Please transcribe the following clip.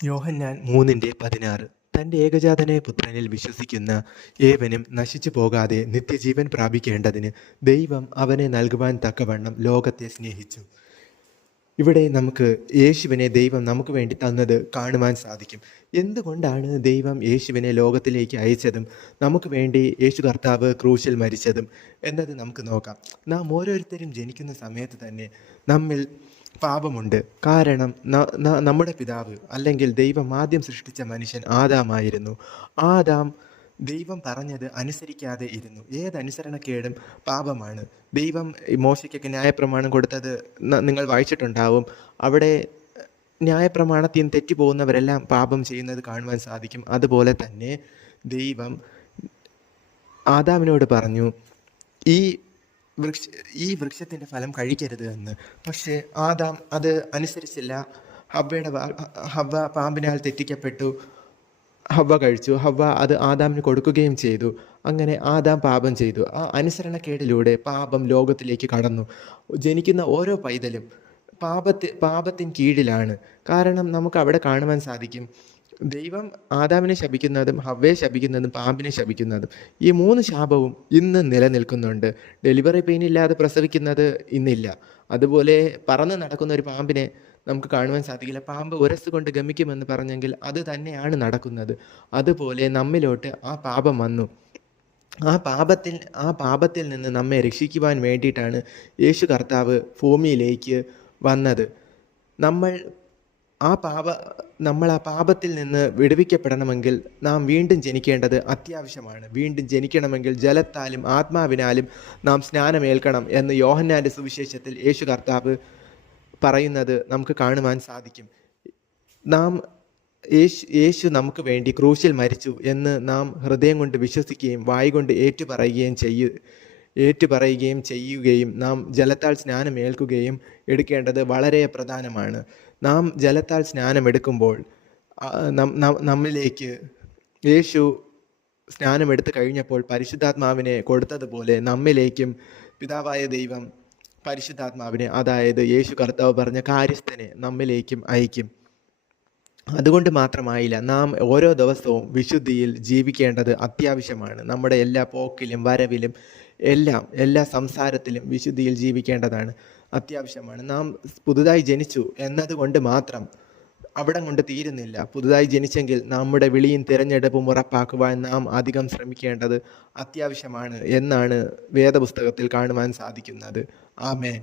യോഹന്നാൻ 3:16 തന്റെ ഏകജാതനായ പുത്രനിൽ വിശ്വസിക്കുന്ന ഏവനും നശിച്ചു പോകാതെ നിത്യജീവൻ പ്രാപിക്കേണ്ടതിന് ദൈവം അവനെ നൽകുവാൻ തക്കവണ്ണം ലോകത്തെ സ്നേഹിച്ചു. ഇവിടെ നമുക്ക് യേശുവിനെ ദൈവം നമുക്ക് വേണ്ടി തന്നത് കാണുവാൻ സാധിക്കും. എന്തുകൊണ്ടാണ് ദൈവം യേശുവിനെ ലോകത്തിലേക്ക് അയച്ചതും നമുക്ക് വേണ്ടി യേശു കർത്താവ് ക്രൂശിൽ മരിച്ചതും എന്നത് നമുക്ക് നോക്കാം. നാം ഓരോരുത്തരും ജനിക്കുന്ന സമയത്ത് തന്നെ നമ്മിൽ പാപമുണ്ട്. കാരണം നമ്മുടെ പിതാവ് അല്ലെങ്കിൽ ദൈവം ആദ്യം സൃഷ്ടിച്ച മനുഷ്യൻ ആദാമായിരുന്നു. ആദാം ദൈവം പറഞ്ഞത് അനുസരിക്കാതെ ഇരുന്നു. ഏതനുസരണക്കേടും പാപമാണ്. ദൈവം മോശയ്ക്കൊക്കെ ന്യായപ്രമാണം കൊടുത്തത് നിങ്ങൾ വായിച്ചിട്ടുണ്ടാവും. അവിടെ ന്യായപ്രമാണത്തിൽ നിന്ന് തെറ്റിപ്പോകുന്നവരെല്ലാം പാപം ചെയ്യുന്നത് കാണുവാൻ സാധിക്കും. അതുപോലെ തന്നെ ദൈവം ആദാമിനോട് പറഞ്ഞു ഈ വൃക്ഷത്തിൻ്റെ ഫലം കഴിക്കരുത് എന്ന്. പക്ഷേ ആദാം അത് അനുസരിച്ചില്ല. ഹവ്വ പാമ്പിനാൽ തെറ്റിക്കപ്പെട്ടു. ഹവ്വ കഴിച്ചു. ഹവ്വ അത് ആദാമിന് കൊടുക്കുകയും ചെയ്തു. അങ്ങനെ ആദാം പാപം ചെയ്തു. ആ അനുസരണക്കേടിലൂടെ പാപം ലോകത്തിലേക്ക് കടന്നു. ജനിക്കുന്ന ഓരോ പൈതലും പാപത്തിന് കീഴിലാണ്. കാരണം നമുക്ക് അവിടെ കാണുവാൻ സാധിക്കും, ദൈവം ആദാമിനെ ശപിക്കുന്നതും ഹവ്വയെ ശപിക്കുന്നതും പാമ്പിനെ ശപിക്കുന്നതും ഈ 3 ശാപവും ഇന്ന് നിലനിൽക്കുന്നുണ്ട്. ഡെലിവറി പെയിൻ ഇല്ലാതെ പ്രസവിക്കുന്നത് ഇന്നില്ല. അതുപോലെ പറന്ന് നടക്കുന്ന ഒരു പാമ്പിനെ നമുക്ക് കാണുവാൻ സാധിക്കില്ല. പാമ്പ് ഉരസ് കൊണ്ട് ഗമിക്കുമെന്ന് പറഞ്ഞെങ്കിൽ അത് തന്നെയാണ് നടക്കുന്നത്. അതുപോലെ നമ്മിലോട്ട് ആ പാപം വന്നു. ആ പാപത്തിൽ നിന്ന് നമ്മെ രക്ഷിക്കുവാൻ വേണ്ടിയിട്ടാണ് യേശു കർത്താവ് ഭൂമിയിലേക്ക് വന്നത്. നമ്മൾ ആ പാപത്തിൽ നിന്ന് വിടുവിക്കപ്പെടണമെങ്കിൽ നാം വീണ്ടും ജനിക്കേണ്ടത് അത്യാവശ്യമാണ്. വീണ്ടും ജനിക്കണമെങ്കിൽ ജലത്താലും ആത്മാവിനാലും നാം സ്നാനമേൽക്കണം എന്ന് യോഹന്നാൻ്റെ സുവിശേഷത്തിൽ യേശു കർത്താവ് പറയുന്നത് നമുക്ക് കാണുവാൻ സാധിക്കും. യേശു നമുക്ക് വേണ്ടി ക്രൂശിൽ മരിച്ചു എന്ന് നാം ഹൃദയം കൊണ്ട് വിശ്വസിക്കുകയും വായ്കൊണ്ട് ഏറ്റുപറയുകയും ചെയ്യുകയും നാം ജലത്താൽ സ്നാനമേൽക്കുകയും എടുക്കേണ്ടത് വളരെ പ്രധാനമാണ്. നാം ജലത്താൽ സ്നാനമെടുക്കുമ്പോൾ നമ്മിലേക്ക് യേശു സ്നാനമെടുത്ത് കഴിഞ്ഞപ്പോൾ പരിശുദ്ധാത്മാവിനെ കൊടുത്തതുപോലെ നമ്മിലേക്കും പിതാവായ ദൈവം പരിശുദ്ധാത്മാവിനെ, അതായത് യേശു കർത്താവ് പറഞ്ഞ കാര്യസ്ഥനെ നമ്മിലേക്കും അയക്കും. അതുകൊണ്ട് മാത്രമായില്ല, നാം ഓരോ ദിവസവും വിശുദ്ധിയിൽ ജീവിക്കേണ്ടത് അത്യാവശ്യമാണ്. നമ്മുടെ എല്ലാ പോക്കിലും വരവിലും എല്ലാ സംസാരത്തിലും വിശുദ്ധിയിൽ ജീവിക്കേണ്ടതാണ്, അത്യാവശ്യമാണ്. നാം പുതുതായി ജനിച്ചു എന്നതുകൊണ്ട് മാത്രം അവിടം കൊണ്ട് തീരുന്നില്ല. പുതുതായി ജനിച്ചെങ്കിൽ നമ്മുടെ വിളിയും തിരഞ്ഞെടുപ്പും ഉറപ്പാക്കുവാൻ നാം അധികം ശ്രമിക്കേണ്ടത് അത്യാവശ്യമാണ് എന്നാണ് വേദപുസ്തകത്തിൽ കാണുവാൻ സാധിക്കുന്നത്. ആമേൻ.